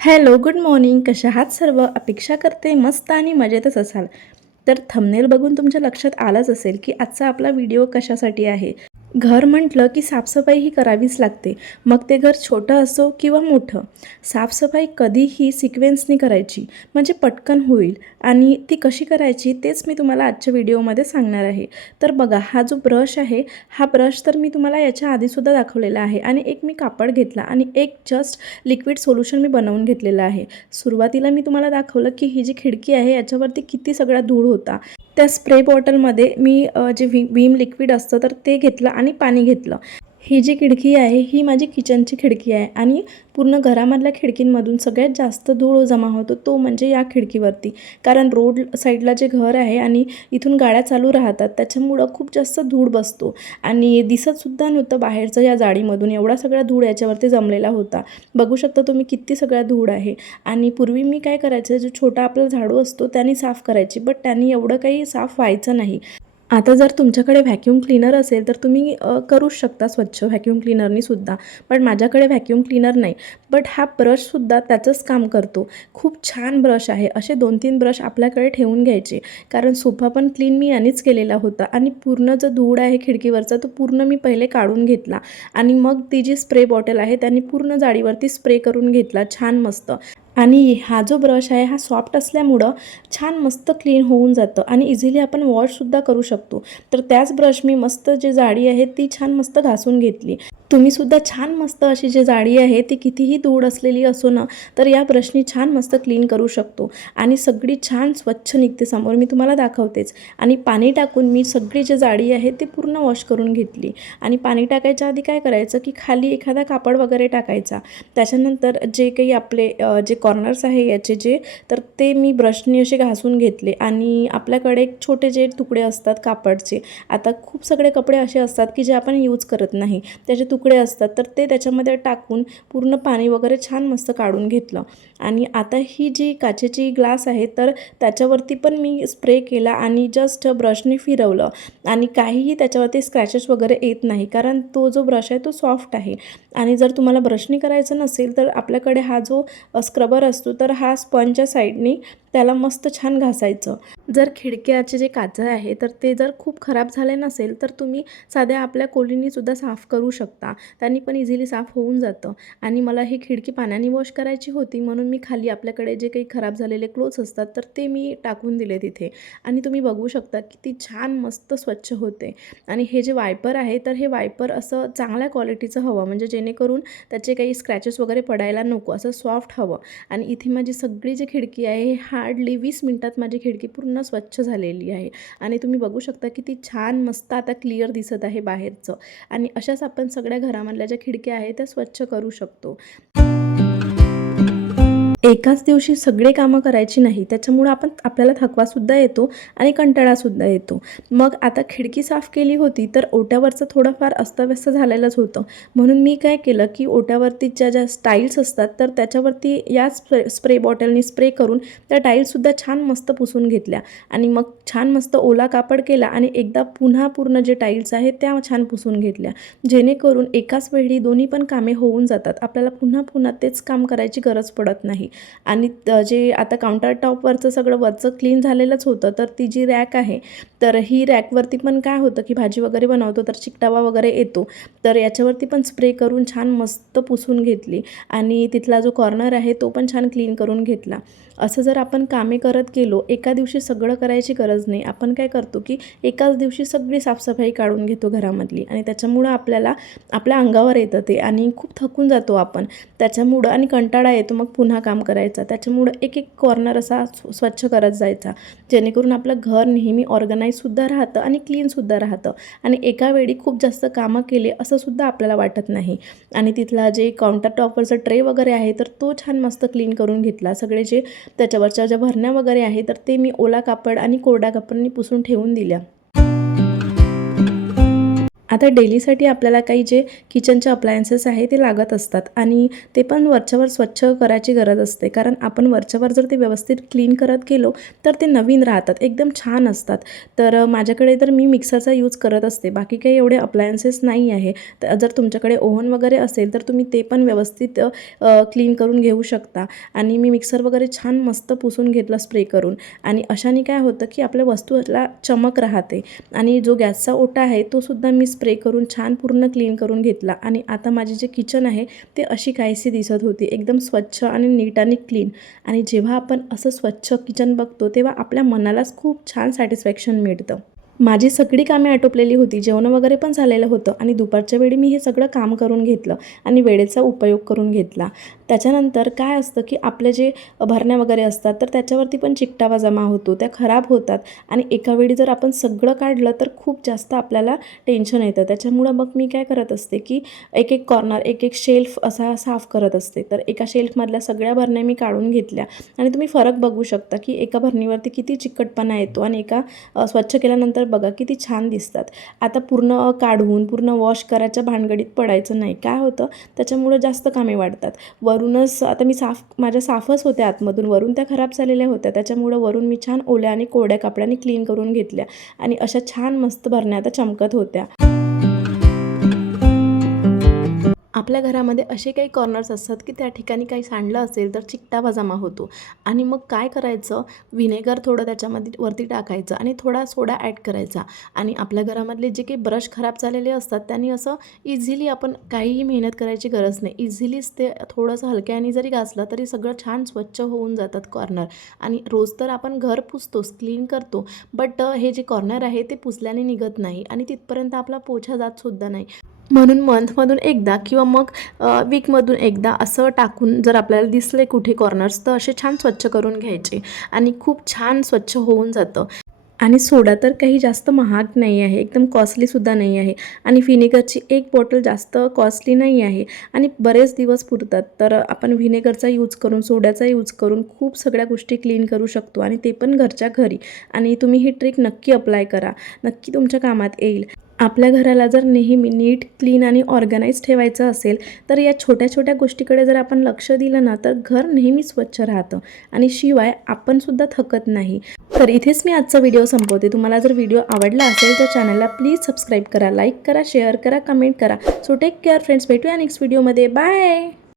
Hello, good morning. कशा आहात सर्व? अपेक्षा करते मस्त आणि मजेतच असाल. तर थंबनेल बघून तुमच्या लक्षात आलंच असेल की आजचा आपला व्हिडिओ कशासाठी आहे. घर म्हटलं की साफसफाई ही करावीच लागते. मग ते घर छोटं असो किंवा मोठं. साफसफाई कधीही सिक्वेन्सनी करायची म्हणजे पटकन होईल. आणि ती कशी करायची तेच मी तुम्हाला आजच्या व्हिडिओमध्ये सांगणार आहे. तर बघा, हा जो ब्रश आहे, हा ब्रश तर मी तुम्हाला याच्या आधीसुद्धा दाखवलेला आहे. आणि एक मी कापड घेतला आणि एक जस्ट लिक्विड सोल्युशन मी बनवून घेतलेलं आहे. सुरुवातीला मी तुम्हाला दाखवलं की ही जी खिडकी आहे याच्यावरती किती सगळा धूळ होता. त्या स्प्रे बॉटलमध्ये मी जे विम लिक्विड असतं तर ते घेतलं आणि पाणी घेतलं. ही जी खिडकी आहे ही माझी किचनची खिडकी आहे आणि पूर्ण घरामधल्या खिडकींमधून सगळ्यात जास्त धूळ जमा होतो तो म्हणजे या खिडकीवरती. कारण रोड साईडला जे घर आहे आणि इथून गाड्या चालू राहतात त्याच्यामुळं खूप जास्त धूळ बसतो आणि दिसतसुद्धा नव्हतं बाहेरचं या जाळीमधून. एवढा सगळा धूळ याच्यावरती जमलेला होता. बघू शकता तुम्ही किती सगळा धूळ आहे. आणि पूर्वी मी काय करायचं, जो छोटा आपला झाडू असतो त्याने साफ करायची, बट त्यांनी एवढं काही साफ व्हायचं नाही. आता जर तुमच्याकडे व्हॅक्यूम क्लीनर असेल तर तुम्ही करूच शकता स्वच्छ व्हॅक्यूम क्लीनरनी सुद्धा. पण माझ्याकडे व्हॅक्यूम क्लीनर नाही. बट हा ब्रशसुद्धा त्याचंच काम करतो. खूप छान ब्रश आहे. असे 2-3 ब्रश आपल्याकडे ठेवून घ्यायचे. कारण सोफा पण क्लीन मी यानेच केलेला होता आणि पूर्ण जो धूळ आहे खिडकीवरचा तो पूर्ण मी पहिले काढून घेतला. आणि मग ती जी स्प्रे बॉटल आहे त्याने पूर्ण जाळीवरती स्प्रे करून घेतला छान मस्त. आणि हा जो ब्रश आहे हा सॉफ्ट असल्यामुळं छान मस्त क्लीन होऊन जातं आणि इझिली आपण वॉशसुद्धा करू शकतो. तर त्याच ब्रश मी मस्त जी जाडी आहे ती छान मस्त घासून घेतली. तुम्हीसुद्धा छान मस्त अशी जी जाडी आहे ती कितीही धूळ असलेली असो ना, तर या ब्रशनी छान मस्त क्लीन करू शकतो आणि सगळी छान स्वच्छ निघते. समोर मी तुम्हाला दाखवतेच. आणि पाणी टाकून मी सगळी जी जाडी आहे ती पूर्ण वॉश करून घेतली. आणि पाणी टाकायच्या आधी काय करायचं की खाली एखादा कापड वगैरे टाकायचा. त्याच्यानंतर जे काही आपले जे कॉर्नर्स आहे याचे तर ते मी ब्रशने असे घासून घेतले. आणि आपल्याकडे छोटे जे तुकडे असतात कापडचे, आता खूप सगळे कपडे असे असतात की जे आपण यूज करत नाही, त्याचे तुकडे असतात, तर ते त्याच्यामध्ये टाकून पूर्ण पाणी वगैरे छान मस्त काढून घेतलं. आणि आता ही जी काचेची ग्लास आहे तर त्याच्यावरती पण मी स्प्रे केला आणि जस्ट ब्रशने फिरवलं आणि काहीही त्याच्यावरती स्क्रॅचेस वगैरे येत नाही, कारण तो जो ब्रश आहे तो सॉफ्ट आहे. आणि जर तुम्हाला ब्रशने करायचं नसेल तर आपल्याकडे हा जो स्क्रबर असतो तर हा स्पंजच्या साईडनी त्याला मस्त छान घासायचं. जर खिडक्याचे जे काच आहे तर ते जर खूप खराब झाले नसेल तर तुम्ही साध्या आपल्या कोलीनीसुद्धा साफ करू शकता. त्यांनी पण इझिली साफ होऊन जातं. आणि मला ही खिडकी पाण्याने वॉश करायची होती म्हणून मी खाली आपल्याकडे जे काही खराब झालेले क्लोथ्स असतात तर ते मी टाकून दिले तिथे. आणि तुम्ही बघू शकता किती छान मस्त स्वच्छ होते. आणि हे जे वायपर आहे तर हे वायपर असं चांगल्या क्वालिटीचं हवं, म्हणजे जेणेकरून त्याचे काही स्क्रॅचेस वगैरे पडायला नको, असं सॉफ्ट हवं. आणि इथे माझी सगळी जी खिडकी आहे हार्डली 20 मिनिटात माझी खिडकी पूर्ण स्वच्छ झालेली आहे. आणि तुम्ही बघू शकता किती छान मस्त आता क्लिअर दिसत आहे बाहेरचं. आणि अशाच आपण सगळ्या घरामधल्या ज्या खिडक्या आहेत त्या स्वच्छ करू शकतो. एकाच दिवशी सगळे कामं करायची नाही, त्याच्यामुळं आपल्याला थकवासुद्धा येतो आणि कंटाळासुद्धा येतो. मग आता खिडकी साफ केली होती तर ओट्यावरचं थोडंफार अस्तव्यस्त झालेलंच होतं. म्हणून मी काय केलं की ओट्यावरतीच्या ज्या टाईल्स असतात तर त्याच्यावरती या स्प्रे बॉटलनी स्प्रे करून त्या टाईल्ससुद्धा छान मस्त पुसून घेतल्या. आणि मग छान मस्त ओला कापड केला आणि एकदा पुन्हा पूर्ण जे टाईल्स आहेत त्या छान पुसून घेतल्या, जेणेकरून एकाच वेळी दोन्ही पण कामे होऊन जातात. आपल्याला पुन्हा पुन्हा तेच काम करायची गरज पडत नाही. आणि जे आता काउंटर टॉपवरचं सगळं वरचं क्लीन झालेलंच होतं, तर ती जी रॅक आहे तर ही रॅकवरती पण काय होतं की भाजी वगैरे बनवतो तर चिकटावा वगैरे येतो, तर याच्यावरती पण स्प्रे करून छान मस्त पुसून घेतली. आणि तिथला जो कॉर्नर आहे तो पण छान क्लीन करून घेतला. असं जर आपण कामे करत गेलो, एका दिवशी सगळं करायची गरज नाही. आपण काय करतो की एकाच दिवशी सगळी साफसफाई काढून घेतो घरामधली आणि त्याच्यामुळं आपल्याला आपल्या अंगावर येतं ते आणि खूप थकून जातो आपण त्याच्यामुळं आणि कंटाळा येतो मग पुन्हा काम करायचा. त्याच्यामुळं एक एक कॉर्नर असा स्वच्छ करत जायचा, जेणेकरून आपलं घर नेहमी ऑर्गनाईजसुद्धा राहतं आणि क्लीनसुद्धा राहतं. आणि एका वेळी खूप जास्त कामं केले असंसुद्धा आपल्याला वाटत नाही. आणि तिथला जे काउंटर टॉपवरचा ट्रे वगैरे आहे तर तो छान मस्त क्लीन करून घेतला. सगळे जे त्याच्यावरच्या ज्या भरण्या वगैरे आहे तर ते मी ओला कापड आणि कोरड्या कापडांनी पुसून ठेवून दिल्या. आता डेलीसाठी आपल्याला काही जे किचनचे अप्लायन्सेस आहे ते लागत असतात आणि ते पण वरच्यावर स्वच्छ करायची गरज असते, कारण आपण वरच्यावर जर ते व्यवस्थित क्लीन करत गेलो तर ते नवीन राहतात, एकदम छान असतात. तर माझ्याकडे तर मी मिक्सरचा यूज करत असते, बाकी काही एवढे अप्लायन्सेस नाही आहे. तर जर तुमच्याकडे ओव्हन वगैरे असेल तर तुम्ही ते पण व्यवस्थित क्लीन करून घेऊ शकता. आणि मी मिक्सर वगैरे छान मस्त पुसून घेतलं स्प्रे करून, आणि अशाने काय होतं की आपल्या वस्तूला चमक राहते. आणि जो गॅसचा ओटा आहे तो सुद्धा मी स्प्रे करून छान पूर्ण क्लीन करून घेतला. आणि आता माझी जे किचन आहे ते अशी काहीशी दिसत होती, एकदम स्वच्छ आणि नीट आणि क्लीन. आणि जेव्हा आपण असं स्वच्छ किचन बघतो तेव्हा आपल्या मनालाच खूप छान सॅटिस्फॅक्शन मिळतं. माझी सगळी कामे आटोपलेली होती, जेवण वगैरे पण झालेलं होतं आणि दुपारच्या वेळी मी हे सगळं काम करून घेतलं आणि वेळेचा उपयोग करून घेतला. त्याच्यानंतर काय असतं की आपले जे भरण्या वगैरे असतात तर त्याच्यावरती पण चिकटावा जमा होतो, त्या खराब होतात. आणि एका वेळी जर आपण सगळं काढलं तर खूप जास्त आपल्याला टेन्शन येतं. त्याच्यामुळं मग मी काय करत असते की एक एक कॉर्नर, एक एक शेल्फ असा साफ करत असते. तर एका शेल्फमधल्या सगळ्या भरण्या मी काढून घेतल्या आणि तुम्ही फरक बघू शकता की एका भरणीवरती किती चिकटपणा येतो आणि एका स्वच्छ केल्यानंतर बघा किती छान दिसतात. आता पूर्ण काढून पूर्ण वॉश करायच्या भानगडीत पडायचं नाही. काय होतं त्याच्यामुळं जास्त कामे वाढतात. वरूनच आता मी माझ्या साफच होत्या आतमधून, वरून त्या खराब झालेल्या होत्या. त्याच्यामुळं वरून मी छान ओल्या आणि कोरड्या कपड्याने क्लीन करून घेतल्या आणि अशा छान मस्त भरण्या आता चमकत होत्या. आपल्या घरामध्ये असे काही कॉर्नर्स असतात की त्या ठिकाणी काही सांडलं असेल तर चिकटावा जमा होतो. आणि मग काय करायचं, व्हिनेगर थोडं त्याच्यामध्ये वरती टाकायचं आणि थोडा सोडा ॲड करायचा. आणि आपल्या घरामधले जे काही ब्रश खराब झालेले असतात त्यांनी असं इझिली, आपण काहीही मेहनत करायची गरज नाही, इझिलीच ते थोडंसं हलक्याने जरी घासलं तरी सगळं छान स्वच्छ होऊन जातात कॉर्नर. आणि रोज तर आपण घर पुसतोच, क्लीन करतो, बट हे जे कॉर्नर आहे ते पुसल्याने निघत नाही आणि तिथपर्यंत आपला पोछा जातसुद्धा नाही. म्हणून मंथमधून एकदा किंवा मग वीकमधून एकदा असं टाकून जर आपल्याला दिसले कुठे कॉर्नर्स तर असे छान स्वच्छ करून घ्यायचे आणि खूप छान स्वच्छ होऊन जातं. आणि सोडा तर काही जास्त महाग नाही आहे, एकदम कॉस्टलीसुद्धा नाही आहे. आणि व्हिनेगरची एक बॉटल जास्त कॉस्टली नाही आहे आणि बरेच दिवस पुरतात. तर आपण व्हिनेगरचा यूज करून, सोड्याचा यूज करून खूप सगळ्या गोष्टी क्लीन करू शकतो आणि ते पण घरच्या घरी. आणि तुम्ही ही ट्रिक नक्की अप्लाय करा, नक्की तुमच्या कामात येईल. आपल्या घराला जर नेहमी नीट, क्लीन आणि ऑर्गनाइज ठेवायचं असेल तर या छोट्या छोट्या गोष्टीकडे जर आपण लक्ष दिलं ना तर घर नेहमी स्वच्छ राहतं आणि शिवाय आपणसुद्धा थकत नाही. तर इथेच मी आजचा व्हिडिओ संपवते. तुम्हाला जर व्हिडिओ आवडला असेल तर चॅनलला प्लीज सबस्क्राईब करा, लाईक करा, शेअर करा, कमेंट करा. सो टेक केअर फ्रेंड्स, भेटूया नेक्स्ट व्हिडिओमध्ये. बाय.